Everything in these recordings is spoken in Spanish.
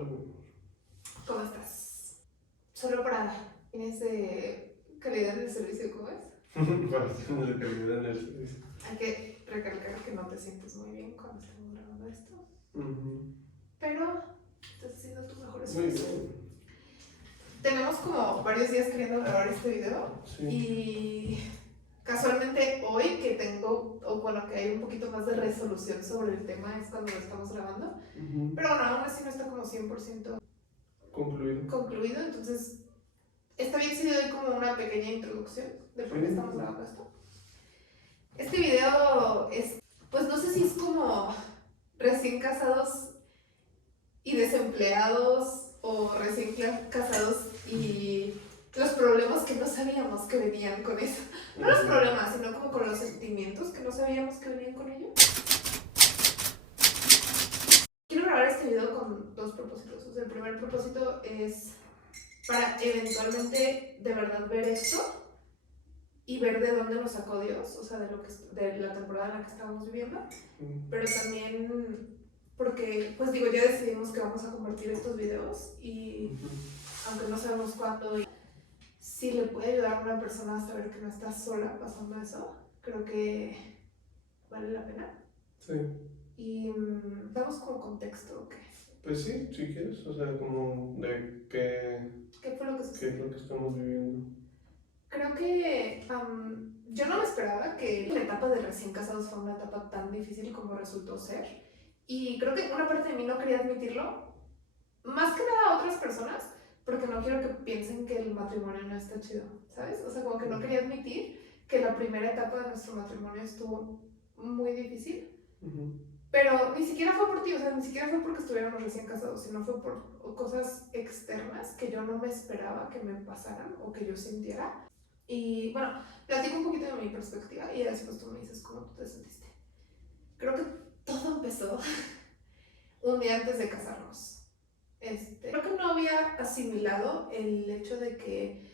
padre, mi amor. ¿Cómo estás? Solo para fines de calidad del servicio, ¿cómo es? Para fines de calidad en el servicio. Hay que recalcar que no te sientes muy bien cuando estamos grabando esto. Ujú. Pero estás haciendo tu mejor Muy esfuerzo. bien. Tenemos como varios días queriendo grabar este video. Sí. Y casualmente hoy que tengo, o bueno, que hay un poquito más de resolución sobre el tema es cuando lo estamos grabando. Ujú. Pero bueno, aún así no está como 100% concluido. Entonces, está bien si doy como una pequeña introducción de por qué Sí. estamos grabando esto. Este video es, pues no sé si es como recién casados y desempleados o recién casados y los problemas que no sabíamos que venían con eso. No los problemas, sino como con los sentimientos que no sabíamos que venían con ello. Quiero grabar este video con dos propósitos. O sea, el primer propósito es para eventualmente de verdad ver esto y ver de dónde nos sacó Dios, o sea, de la temporada en la que estábamos viviendo, pero también porque, pues digo, ya decidimos que vamos a compartir estos videos y aunque no sabemos cuándo, si le puede ayudar a una persona a saber que no está sola pasando eso, creo que vale la pena. Sí. Y damos como contexto, ¿ok? Pues sí, si quieres, o sea, como de ¿Qué fue lo que qué sucedió? es lo que estamos viviendo. Creo que yo no me esperaba que la etapa de recién casados fuera una etapa tan difícil como resultó ser. Y creo que una parte de mí no quería admitirlo, más que nada a otras personas, porque no quiero que piensen que el matrimonio no está chido, ¿sabes? O sea, como que no quería admitir que la primera etapa de nuestro matrimonio estuvo muy difícil. Pero ni siquiera fue por ti, o sea, ni siquiera fue porque estuviéramos recién casados, sino fue por cosas externas que yo no me esperaba que me pasaran o que yo sintiera. Y bueno, platico un poquito de mi perspectiva y después tú me dices cómo tú te sentiste. Creo que todo empezó un día antes de casarnos. Creo que no había asimilado el hecho de que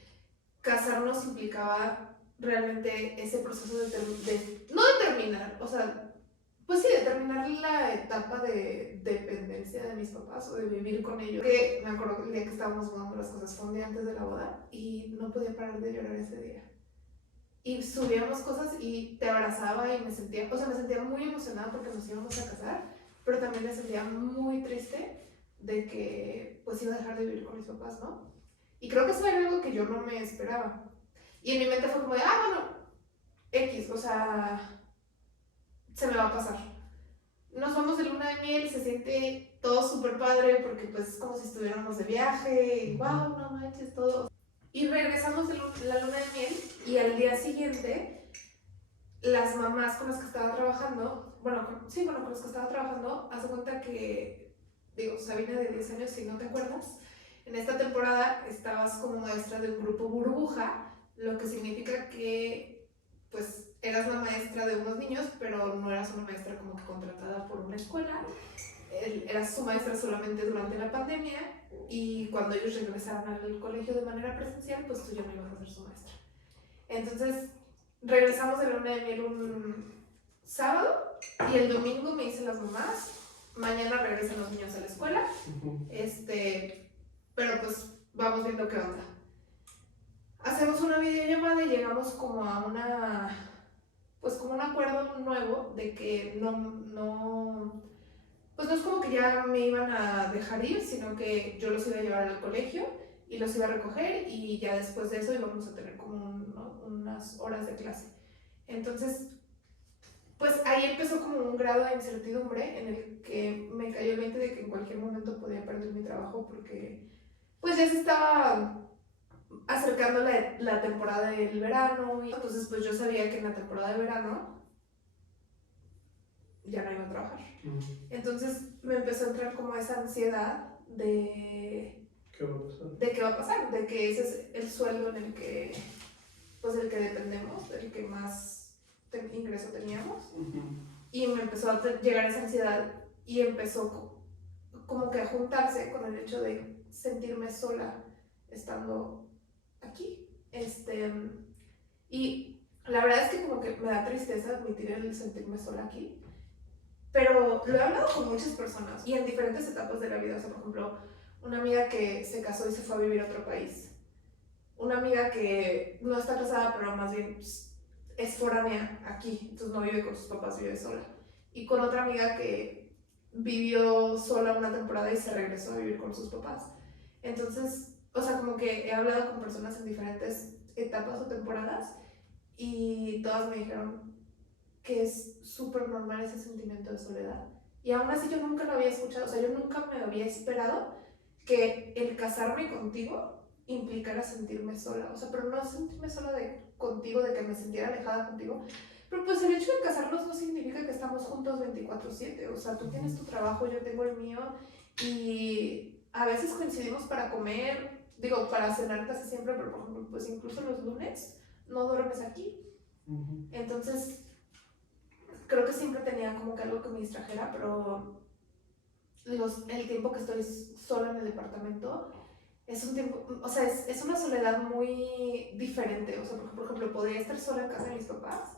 casarnos implicaba realmente ese proceso no de terminar, o sea, pues sí, de terminar la etapa de dependencia de mis papás o de vivir con ellos. Que me acuerdo que el día que estábamos mudando las cosas fue un día antes de la boda y no podía parar de llorar ese día. Y subíamos cosas y te abrazaba y me sentía muy emocionada porque nos íbamos a casar, pero también me sentía muy triste de que pues iba a dejar de vivir con mis papás, ¿no? Y creo que eso era algo que yo no me esperaba. Y en mi mente fue como de, bueno, X, o sea, se me va a pasar. Nos vamos de luna de miel, se siente todo súper padre porque pues es como si estuviéramos de viaje y wow, no manches, todo. Y regresamos de la luna de miel y al día siguiente las mamás con las que estaba trabajando, con las que estaba trabajando, hace cuenta que, digo, Sabina de 10 años, si no te acuerdas, en esta temporada estabas como maestra de un grupo burbuja, lo que significa que, pues, eras la maestra de unos niños, pero no eras una maestra como que contratada por una escuela, eras su maestra solamente durante la pandemia y cuando ellos regresaron al colegio de manera presencial, pues tú ya no ibas a ser su maestra. Entonces, regresamos de la luna de miel un sábado y el domingo me dicen las mamás, mañana regresan los niños a la escuela, pero pues vamos viendo qué onda. Hacemos una videollamada y llegamos como a como un acuerdo nuevo de que pues no es como que ya me iban a dejar ir, sino que yo los iba a llevar al colegio y los iba a recoger y ya después de eso íbamos a tener como unas horas de clase. Entonces, pues ahí empezó como un grado de incertidumbre en el que me cayó el 20 de que en cualquier momento podía perder mi trabajo porque pues ya se estaba acercando la temporada del verano y entonces pues yo sabía que en la temporada de verano ya no iba a trabajar. Entonces me empezó a entrar como esa ansiedad de ¿Qué va a pasar? De qué va a pasar, de que ese es el sueldo en el que, pues del que dependemos, del que más ingreso teníamos. Y me empezó a llegar esa ansiedad y empezó como que a juntarse con el hecho de sentirme sola estando aquí. Y la verdad es que como que me da tristeza admitir el sentirme sola aquí, pero lo he hablado con muchas personas y en diferentes etapas de la vida. O sea, por ejemplo, una amiga que se casó y se fue a vivir a otro país. Una amiga que no está casada, pero más bien pues, es foránea aquí, entonces no vive con sus papás, vive sola. Y con otra amiga que vivió sola una temporada y se regresó a vivir con sus papás. Entonces, o sea, como que he hablado con personas en diferentes etapas o temporadas y todas me dijeron que es súper normal ese sentimiento de soledad. Y aún así yo nunca lo había escuchado, o sea, yo nunca me había esperado que el casarme contigo implicara sentirme sola, o sea, pero no sentirme sola contigo, de que me sintiera alejada contigo, pero pues el hecho de casarnos no significa que estamos juntos 24/7, o sea, tú tienes tu trabajo, yo tengo el mío, y a veces coincidimos para comer, digo, para cenar casi siempre, pero por ejemplo, pues incluso los lunes no duermes aquí, entonces creo que siempre tenía como que algo que me distrajera, pero el tiempo que estoy sola en el departamento es un tiempo, o sea, es una soledad muy diferente. O sea, por ejemplo, podría estar sola en casa de mis papás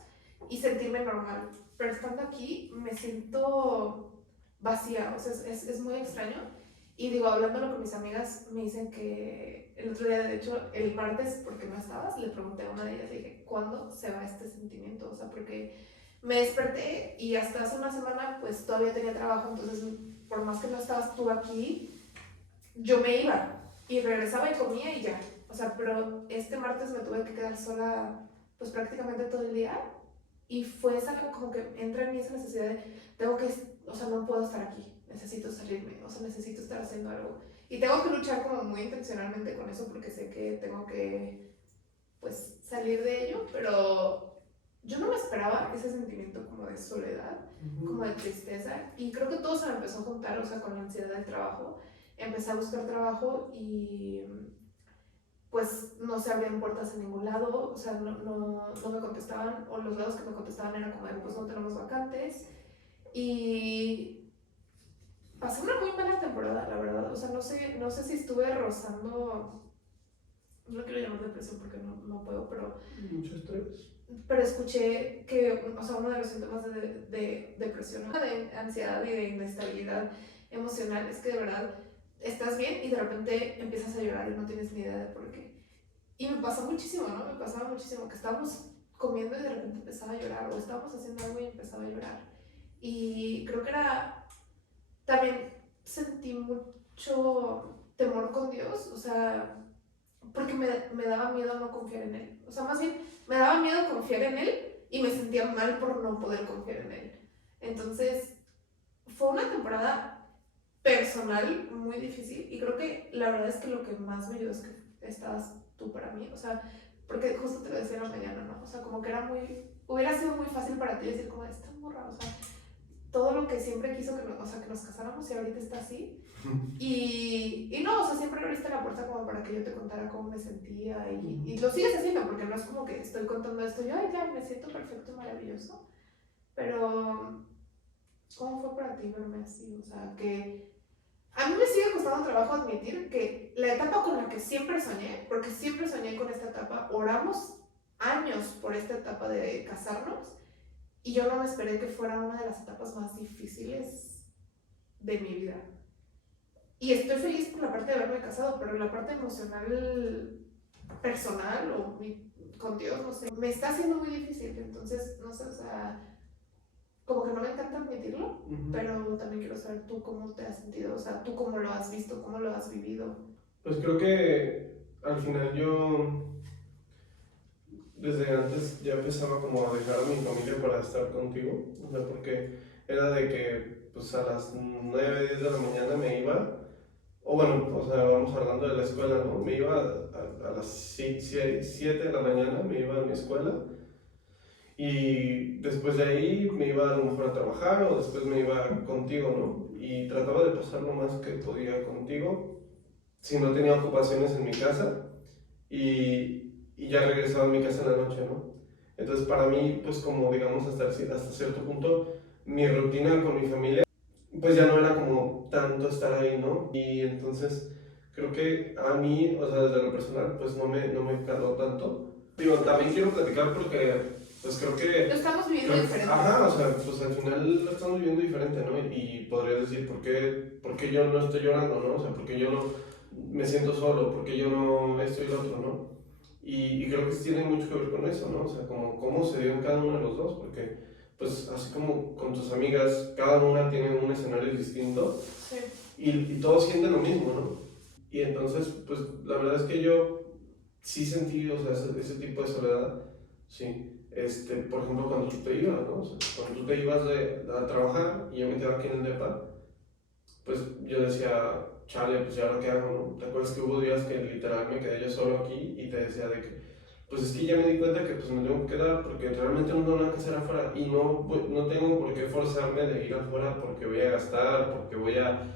y sentirme normal, pero estando aquí me siento vacía, o sea, es muy extraño. Y digo, hablándolo con mis amigas, me dicen que el otro día, de hecho, el martes, porque no estabas, le pregunté a una de ellas, le dije, ¿cuándo se va este sentimiento? O sea, porque me desperté y hasta hace una semana, pues todavía tenía trabajo, entonces, por más que no estabas tú aquí, yo me iba y regresaba y comía y ya. O sea, pero este martes me tuve que quedar sola pues prácticamente todo el día y fue esa como que entra en mí esa necesidad de tengo que, o sea, no puedo estar aquí, necesito salirme, o sea, necesito estar haciendo algo. Y tengo que luchar como muy intencionalmente con eso porque sé que tengo que pues salir de ello, pero yo no me esperaba ese sentimiento como de soledad, como de tristeza, y creo que todo se me empezó a juntar, o sea, con la ansiedad del trabajo. Empecé a buscar trabajo y pues no se abrían puertas en ningún lado, o sea, no me contestaban, o los lados que me contestaban eran como de, pues no tenemos vacantes, y pasé una muy mala temporada, la verdad, o sea, no sé si estuve rozando, no quiero llamar depresión porque no puedo, pero Mucho estrés. pero escuché que, o sea, uno de los síntomas de depresión, de ansiedad y de inestabilidad emocional es que de verdad estás bien y de repente empiezas a llorar y no tienes ni idea de por qué. Y me pasó muchísimo, ¿no? Me pasaba muchísimo que estábamos comiendo y de repente empezaba a llorar o estábamos haciendo algo y empezaba a llorar. Y creo que también sentí mucho temor con Dios, o sea, porque me daba miedo no confiar en Él. O sea, más bien me daba miedo confiar en Él y me sentía mal por no poder confiar en Él. Entonces, fue una temporada personal muy difícil y creo que la verdad es que lo que más me ayudó es que estabas tú para mí. O sea, porque justo te lo decía en la mañana, ¿no? O sea, como que hubiera sido muy fácil para ti decir como, esta morra, o sea, todo lo que siempre quiso o sea, que nos casáramos y ahorita está así. Y no, o sea, siempre abriste la puerta como para que yo te contara cómo me sentía y lo sigues haciendo porque no es como que estoy contando esto y yo, ay, ya, me siento perfecto, maravilloso. Pero, ¿cómo fue para ti verme así? O sea, que a mí me sigue costando trabajo admitir que la etapa con la que siempre soñé, porque siempre soñé con esta etapa, oramos años por esta etapa de casarnos y yo no me esperé que fuera una de las etapas más difíciles de mi vida. Y estoy feliz por la parte de haberme casado, pero la parte emocional, personal con Dios, no sé, me está haciendo muy difícil. Entonces, no sé, o sea, como que no me encanta admitirlo, pero también quiero saber tú cómo te has sentido, o sea, tú cómo lo has visto, cómo lo has vivido. Pues creo que al final yo desde antes ya empezaba como a dejar a mi familia para estar contigo, o sea, porque era de que pues a las 9, 10 de la mañana me iba, o bueno, o sea, vamos hablando de la escuela, ¿no? Me iba a las 7 de la mañana, me iba a mi escuela, y después de ahí me iba a lo mejor a trabajar, o después me iba contigo, ¿no? Y trataba de pasar lo más que podía contigo, si no tenía ocupaciones en mi casa, y ya regresaba a mi casa en la noche, ¿no? Entonces para mí, pues como digamos hasta cierto punto, mi rutina con mi familia, pues ya no era como tanto estar ahí, ¿no? Y entonces creo que a mí, o sea, desde lo personal, pues no me caló tanto. Digo, también quiero platicar porque pues creo que... Lo estamos viviendo diferente. Ajá, o sea, pues al final lo estamos viviendo diferente, ¿no? Y podrías decir, por qué yo no estoy llorando, ¿no? O sea, ¿por qué yo no me siento solo? ¿Por qué yo no esto y lo otro, ¿no? Y creo que sí tiene mucho que ver con eso, ¿no? O sea, como cómo se dio en cada uno de los dos, porque pues así como con tus amigas, cada una tiene un escenario distinto Sí. y todos sienten lo mismo, ¿no? Y entonces, pues la verdad es que yo sí sentí, o sea, ese tipo de soledad, sí. Por ejemplo, cuando tú te ibas, ¿no? O sea, cuando tú te ibas a trabajar y yo me quedaba aquí en el depa, pues yo decía, chale, pues ya ahora qué hago, ¿no? ¿Te acuerdas que hubo días que literal me quedé yo solo aquí y te decía de que, pues es que ya me di cuenta que pues me tengo que quedar porque realmente no tengo nada que hacer afuera y no tengo por qué forzarme de ir afuera porque voy a gastar, porque voy a,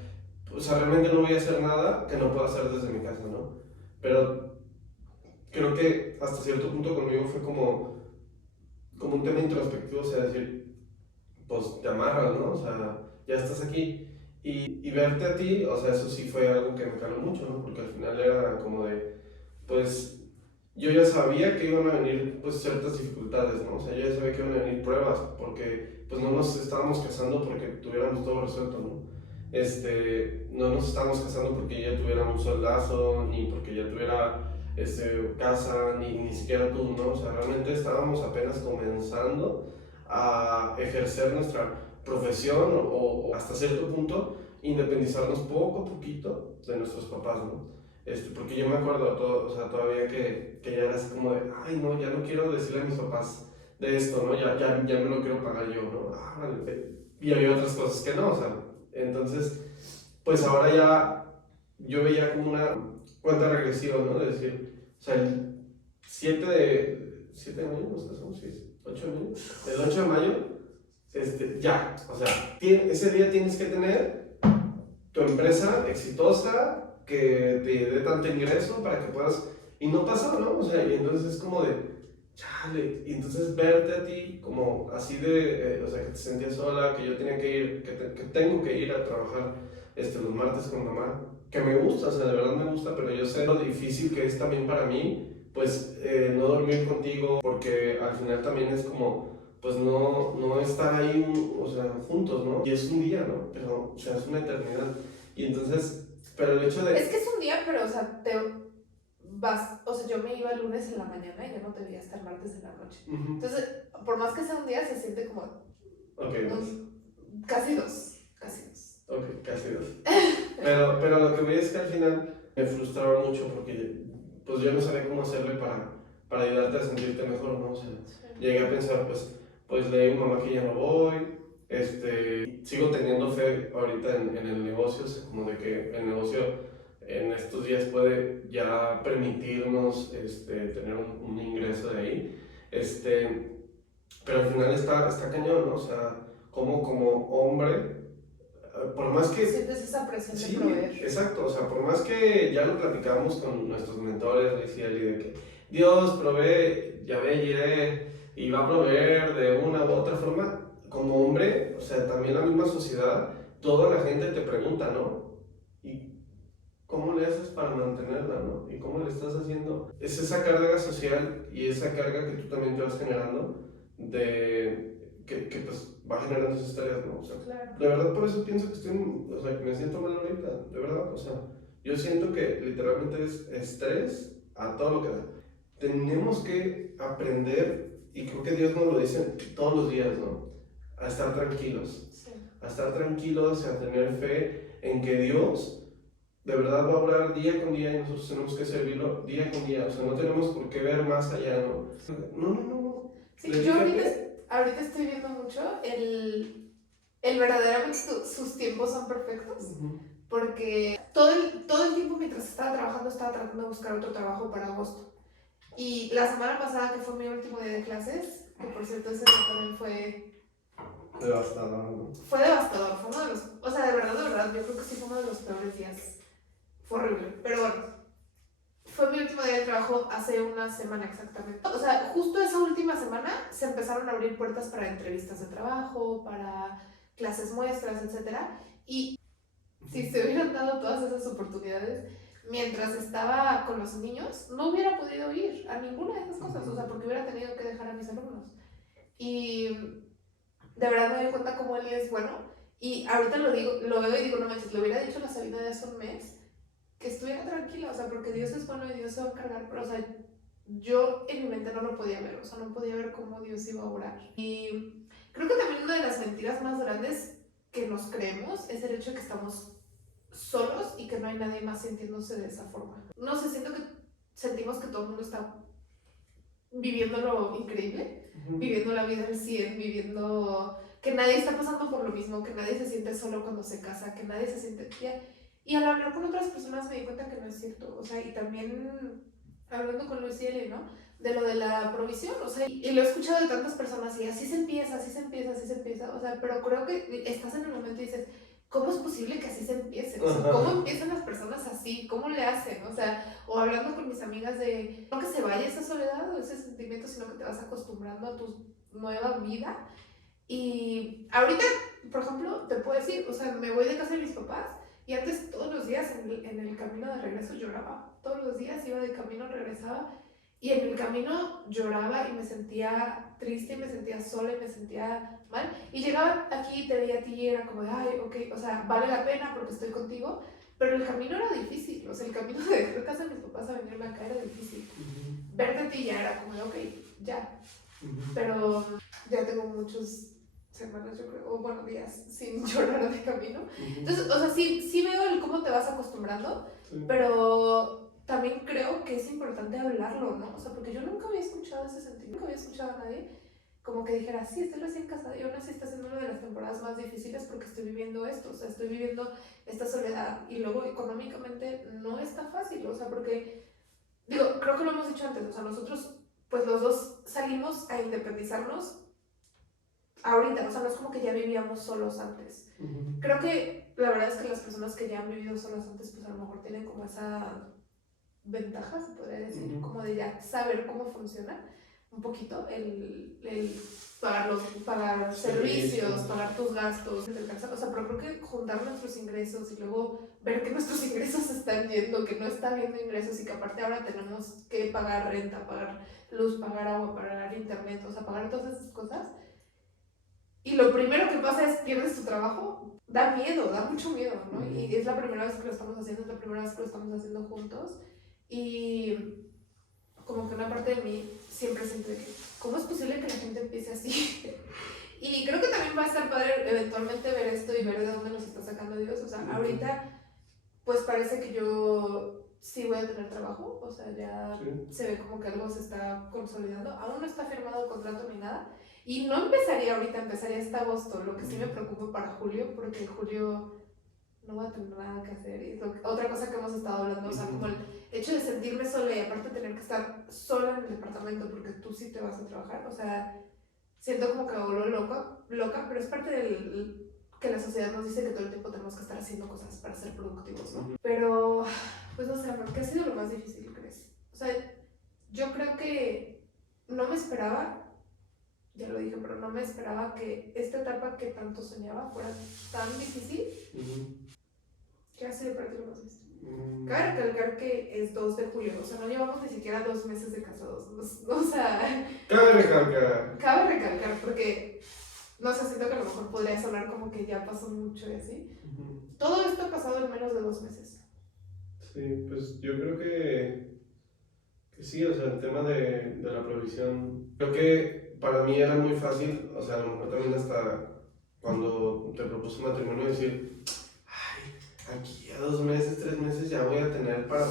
o sea, realmente no voy a hacer nada que no pueda hacer desde mi casa, ¿no? Pero creo que hasta cierto punto conmigo fue como un tema introspectivo, o sea, decir, pues te amarras, ¿no? O sea, ya estás aquí. Y verte a ti, o sea, eso sí fue algo que me caló mucho, ¿no? Porque al final era como de, pues, yo ya sabía que iban a venir, pues, ciertas dificultades, ¿no? O sea, yo ya sabía que iban a venir pruebas, porque, pues, no nos estábamos casando porque tuviéramos todo resuelto, ¿no? No nos estábamos casando porque ella tuviera un soldazo, ni porque ella tuviera, casa, ni siquiera tú, ¿no? O sea, realmente estábamos apenas comenzando a ejercer nuestra profesión o hasta cierto punto independizarnos poco a poquito de nuestros papás, ¿no? Porque yo me acuerdo todo, o sea, todavía que ya era así como de, ay, no, ya no quiero decirle a mis papás de esto, ¿no? Ya me lo quiero pagar yo, ¿no? Ah, vale. Y había otras cosas que no, o sea, entonces, pues ahora ya yo veía como una cuenta regresiva, ¿no? De decir, o sea, el 7 de mayo, ¿nos casamos? Sí, 8 de mayo. El 8 de mayo, ya, o sea, ese día tienes que tener tu empresa exitosa que te dé tanto ingreso para que puedas, y no pasó, ¿no? O sea, y entonces es como de, chale, y entonces verte a ti como así de, o sea, que te sentías sola, que yo tenía que ir, que tengo que ir a trabajar los martes con mamá, que me gusta, o sea, de verdad me gusta, pero yo sé lo difícil que es también para mí, pues no dormir contigo, porque al final también es como, pues no estar ahí, o sea, juntos, ¿no? Y es un día, ¿no? Pero, o sea, es una eternidad. Y entonces, pero el hecho de... Es que es un día, pero, o sea, te vas, o sea, yo me iba el lunes en la mañana y ya no te veía hasta el martes en la noche. Entonces, por más que sea un día, se siente como Okay, casi dos. Ok, casi dos. Pero lo que veía es que al final me frustraba mucho porque pues yo no sabía cómo hacerle para ayudarte a sentirte mejor, ¿no? O sea, llegué a pensar, pues le digo a mamá que ya no voy, sigo teniendo fe ahorita en el negocio, o sea, como de que el negocio en estos días puede ya permitirnos tener un ingreso de ahí, pero al final está cañón, ¿no? O sea, como hombre por más que... Sientes esa presión Sí, de proveer. exacto, o sea, por más que ya lo platicamos con nuestros mentores, Luis y Eli, de que Dios provee, ya ve, iré, y va a proveer de una u otra forma, como hombre, o sea, también la misma sociedad, toda la gente te pregunta, ¿no? ¿Y cómo le haces para mantenerla, no? ¿Y cómo le estás haciendo? Es esa carga social y esa carga que tú también te vas generando de que pues va generando esas tareas, ¿no? O sea, claro. de verdad por eso pienso que o sea, que me siento mal ahorita, de verdad, o sea, yo siento que literalmente es estrés a todo lo que da. Tenemos que aprender, y creo que Dios nos lo dice todos los días, ¿no? A estar tranquilos, Sí. a estar tranquilos, a tener fe en que Dios de verdad va a obrar día con día y nosotros tenemos que servirlo día con día, o sea, no tenemos por qué ver más allá, ¿no? No. Sí, yo ahorita estoy viendo mucho el verdaderamente sus tiempos son perfectos, porque todo el tiempo mientras estaba trabajando estaba tratando de buscar otro trabajo para agosto. Y la semana pasada, que fue mi último día de clases, que por cierto ese día también fue devastador, ¿no? Fue devastador, fue uno de los, o sea, de verdad, yo creo que sí fue uno de los peores días. Fue horrible, pero bueno, fue mi último día de trabajo hace una semana exactamente. O sea, justo esa última semana se empezaron a abrir puertas para entrevistas de trabajo, para clases muestras, etc. Y si se hubieran dado todas esas oportunidades mientras estaba con los niños, no hubiera podido ir a ninguna de esas cosas, o sea, porque hubiera tenido que dejar a mis alumnos. Y de verdad me doy cuenta cómo él es bueno. Y ahorita lo digo, lo veo y digo, no manches, lo hubiera dicho la Sabina de hace un mes, que estuviera tranquila, o sea, porque Dios es bueno y Dios se va a cargar, pero, o sea, yo en mi mente no lo podía ver, o sea, no podía ver cómo Dios iba a orar. Y creo que también una de las mentiras más grandes que nos creemos es el hecho de que estamos solos y que no hay nadie más sintiéndose de esa forma. No sé, siento que sentimos que todo el mundo está viviendo lo increíble, viviendo la vida al 100, viviendo que nadie está pasando por lo mismo, que nadie se siente solo cuando se casa, que nadie se siente tía. Y al hablar con otras personas me di cuenta que no es cierto, o sea, y también hablando con Luis y Eli, ¿no? De lo de la provisión, o sea, y lo he escuchado de tantas personas y así se empieza, así se empieza, así se empieza, o sea, pero creo que estás en el momento y dices, ¿cómo es posible que así se empiece? O sea, ¿cómo empiezan las personas así? ¿Cómo le hacen? O sea, o hablando con mis amigas de no que se vaya esa soledad o ese sentimiento, sino que te vas acostumbrando a tu nueva vida. Y ahorita, por ejemplo, te puedo decir, o sea, me voy de casa de mis papás y antes todos los días en el camino de regreso lloraba. Todos los días iba de camino, regresaba y en el camino lloraba y me sentía triste y me sentía sola y me sentía mal. Y llegaba aquí y te veía a ti y era como de, ay, ok, o sea, vale la pena porque estoy contigo. Pero el camino era difícil, o sea, el camino de dejar casa de mis papás a venirme acá era difícil. Verte a ti ya era como de, ok, ya. Pero ya tengo muchos semanas, yo creo, o bueno, días sin llorar de camino. Entonces, o sea, sí veo el cómo te vas acostumbrando, pero también creo que es importante hablarlo, ¿no? O sea, porque yo nunca había escuchado ese sentimiento, nunca había escuchado a nadie como que dijera, sí, estoy recién casada y aún así está siendo una de las temporadas más difíciles porque estoy viviendo esto, o sea, estoy viviendo esta soledad y luego económicamente no está fácil, o sea, porque, digo, creo que lo hemos dicho antes, o sea, nosotros, pues los dos salimos a independizarnos ahorita, o sea, no es como que ya vivíamos solos antes. Creo que la verdad es que las personas que ya han vivido solas antes, pues a lo mejor tienen como esa ventaja, se podría decir, como de ya saber cómo funciona un poquito el pagar servicios, pagar tus gastos, o sea, pero creo que juntar nuestros ingresos y luego ver que nuestros ingresos están yendo, que no está habiendo ingresos y que aparte ahora tenemos que pagar renta, pagar luz, pagar agua, pagar internet, o sea, pagar todas esas cosas. Y lo primero que pasa es pierdes tu trabajo, da miedo, da mucho miedo, ¿no? Y es la primera vez que lo estamos haciendo, es la primera vez que lo estamos haciendo juntos. Y como que una parte de mí siempre siente que, ¿cómo es posible que la gente empiece así? Y creo que también va a estar padre eventualmente ver esto y ver de dónde nos está sacando Dios. O sea, ahorita pues parece que yo sí voy a tener trabajo, o sea, ya se ve como que algo se está consolidando. Aún no está firmado el contrato ni nada. Y no empezaría ahorita, empezaría hasta agosto, lo que sí me preocupa para julio, porque en julio no voy a tener nada que hacer. Y es otra cosa que hemos estado hablando, o sea, como el hecho de sentirme sola y aparte tener que estar sola en el departamento porque tú sí te vas a trabajar, o sea, siento como que me vuelvo loca, pero es parte del que la sociedad nos dice que todo el tiempo tenemos que estar haciendo cosas para ser productivos, ¿no? Pero, pues no sé, amor, ¿qué ha sido lo más difícil, crees? O sea, yo creo que no me esperaba, ya lo dije, pero no me esperaba que esta etapa que tanto soñaba fuera tan difícil. ¿Qué ha sido para ti lo más difícil? Cabe recalcar que es 2 de julio, o sea, no llevamos ni siquiera 2 meses de casados, o sea... Cabe recalcar porque, no sé, siento que a lo mejor podría sonar como que ya pasó mucho y así. Todo esto ha pasado en menos de 2 meses. Sí, pues yo creo que sí, o sea, el tema de la provisión, creo que para mí era muy fácil, o sea, a lo mejor también hasta cuando te propuso matrimonio decir, ay, aquí a 2 meses, 3 meses ya voy a tener para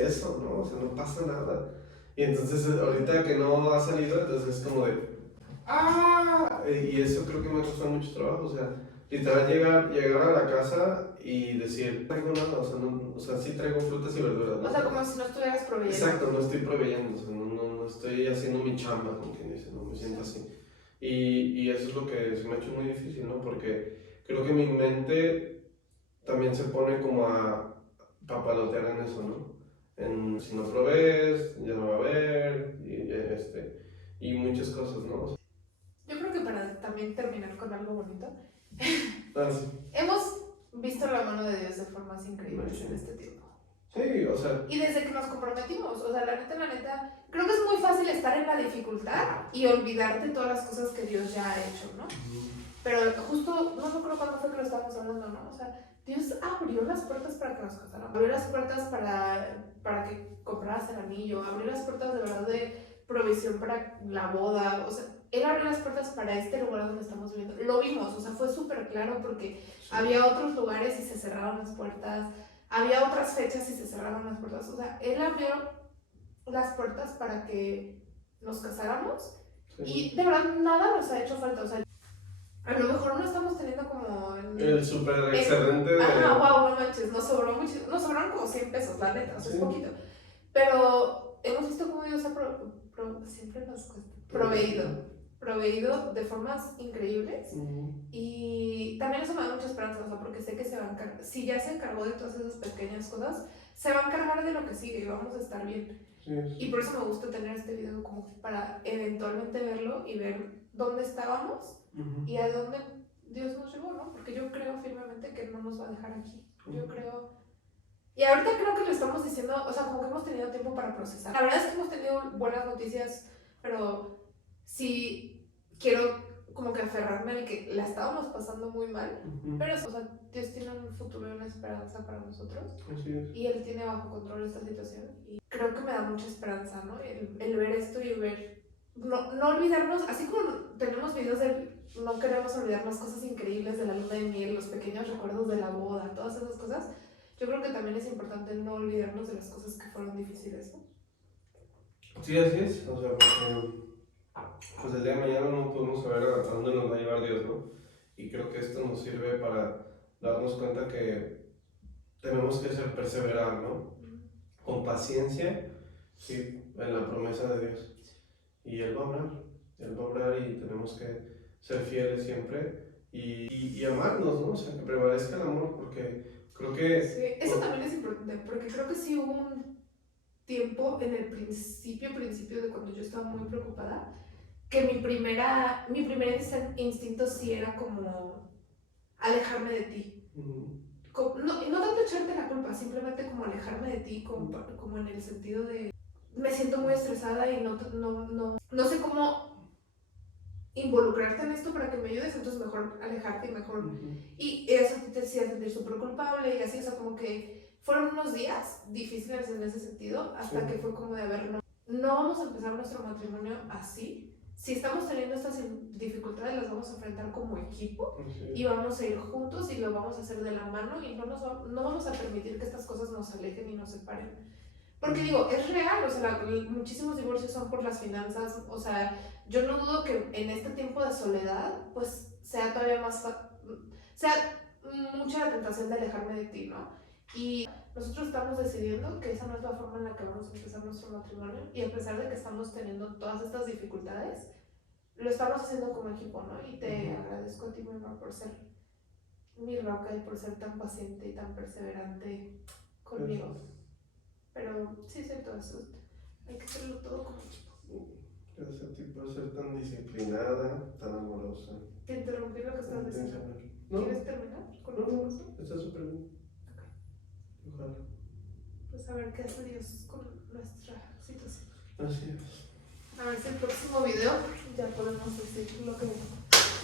eso, ¿no? O sea, no pasa nada. Y entonces ahorita que no ha salido, entonces es como de, y eso creo que me costó mucho trabajo, o sea, literal llegar a la casa y decir, no traigo nada, o sea, no, o sea, sí traigo frutas y verduras, ¿no? O sea, como si no estuvieras proveyendo. Exacto, no estoy proveyendo, o sea, no estoy haciendo mi chamba, como quien dice, no me siento así. Y eso es lo que se me ha hecho muy difícil, ¿no? Porque creo que mi mente también se pone como a papalotear en eso, ¿no? En si no provees, ya no va a haber, y muchas cosas, ¿no? Yo creo que para también terminar con algo bonito, Sí. hemos visto la mano de Dios de formas increíbles en este tiempo. Sí, o sea, Y desde que nos comprometimos, o sea, la neta, creo que es muy fácil estar en la dificultad y olvidarte todas las cosas que Dios ya ha hecho, ¿no? Pero justo, no me acuerdo cuándo fue que lo estábamos hablando, ¿no? O sea, Dios abrió las puertas para que nos casáramos, abrió las puertas para que compraras el anillo, abrió las puertas de verdad de provisión para la boda, o sea, Él abrió las puertas para este lugar donde estamos viviendo. Lo vimos, o sea, fue súper claro porque sí. había otros lugares y se cerraron las puertas, había otras fechas y se cerraron las puertas, o sea, Él abrió las puertas para que nos casáramos Sí. y de verdad nada nos ha hecho falta, o sea, a lo mejor no estamos teniendo como El súper excedente de... Ajá, wow, no manches, nos sobró mucho, nos sobraron como 100 pesos, la neta, o sea, Sí. es poquito. Pero hemos visto cómo Dios ha siempre nos cuesta, proveído de formas increíbles. Y también eso me da mucha esperanza, o sea, porque sé que se va a encargar, si ya se encargó de todas esas pequeñas cosas, se va a encargar de lo que sigue y vamos a estar bien. Sí. Y por eso me gusta tener este video como para eventualmente verlo y ver dónde estábamos y a dónde Dios nos llevó, ¿no? Porque yo creo firmemente que no nos va a dejar aquí. Yo creo... Y ahorita creo que lo estamos diciendo, o sea, como que hemos tenido tiempo para procesar. La verdad es que hemos tenido buenas noticias, pero sí quiero como que aferrarme al que la estábamos pasando muy mal. Pero, o sea, Dios tiene un futuro y una esperanza para nosotros. Así es. Y Él tiene bajo control esta situación. Y creo que me da mucha esperanza, ¿no? El ver esto y ver... No olvidarnos, así como tenemos videos de no queremos olvidarnos cosas increíbles de la luna de miel, los pequeños recuerdos de la boda, todas esas cosas, yo creo que también es importante no olvidarnos de las cosas que fueron difíciles, ¿no? Sí, así es, o sea, porque pues el día de mañana no podemos saber a dónde nos va a llevar Dios, ¿no? Y creo que esto nos sirve para darnos cuenta que tenemos que ser perseverar, ¿no? Con paciencia, sí, en la promesa de Dios. Y Él va a obrar y tenemos que ser fieles siempre y amarnos, ¿no? O sea, que prevalezca el amor, porque creo que... Sí, eso también es importante, porque creo que sí hubo un tiempo en el principio de cuando yo estaba muy preocupada, que mi primer instinto sí era como alejarme de ti. No tanto echarte la culpa, simplemente como alejarme de ti, como en el sentido de me siento muy estresada y no sé cómo involucrarte en esto para que me ayudes, entonces mejor alejarte y mejor... Y eso te hacía sentir súper culpable y así, o sea, como que fueron unos días difíciles en ese sentido, hasta que fue como de, a ver, no vamos a empezar nuestro matrimonio así. Si estamos teniendo estas dificultades, las vamos a enfrentar como equipo y vamos a ir juntos y lo vamos a hacer de la mano y no vamos a permitir que estas cosas nos alejen y nos separen. Porque digo, es real, o sea, muchísimos divorcios son por las finanzas, o sea, yo no dudo que en este tiempo de soledad, pues sea todavía más, sea mucha la tentación de alejarme de ti, ¿no? Y nosotros estamos decidiendo que esa no es la forma en la que vamos a empezar nuestro matrimonio y a pesar de que estamos teniendo todas estas dificultades, lo estamos haciendo como equipo, ¿no? Y te agradezco a ti, mi amor, por ser mi roca y por ser tan paciente y tan perseverante conmigo. Pero sí es cierto, eso hay que hacerlo todo como equipo. Ese tipo de ser tan disciplinada, tan amorosa. Te interrumpí lo que estabas diciendo. ¿No? ¿Quieres terminar con No, otra cosa? está súper bien. Ok. Ojalá. Pues a ver qué hace Dios con nuestra situación. Así es. A ver si el próximo video ya podemos decir lo que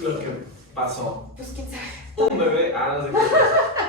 Lo que pasó. pues quién sabe. Un bebé, no sé qué.